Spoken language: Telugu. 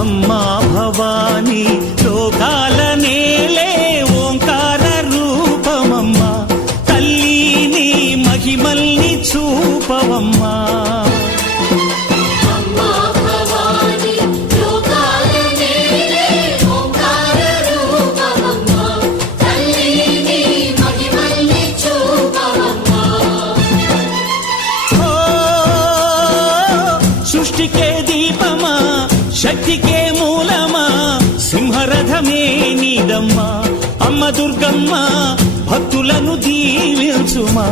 అమ్మా భవానీ లోకాల నేలే ఓంకార రూపమమ్మా, తల్లి నీ మహిమల్ని చూపవమ్మా. సృష్టికే దీపమా, శక్తికే మూలమా, సింహరథమే నీదమ్మా. అమ్మ దుర్గమ్మ భక్తులను దీవించుమా.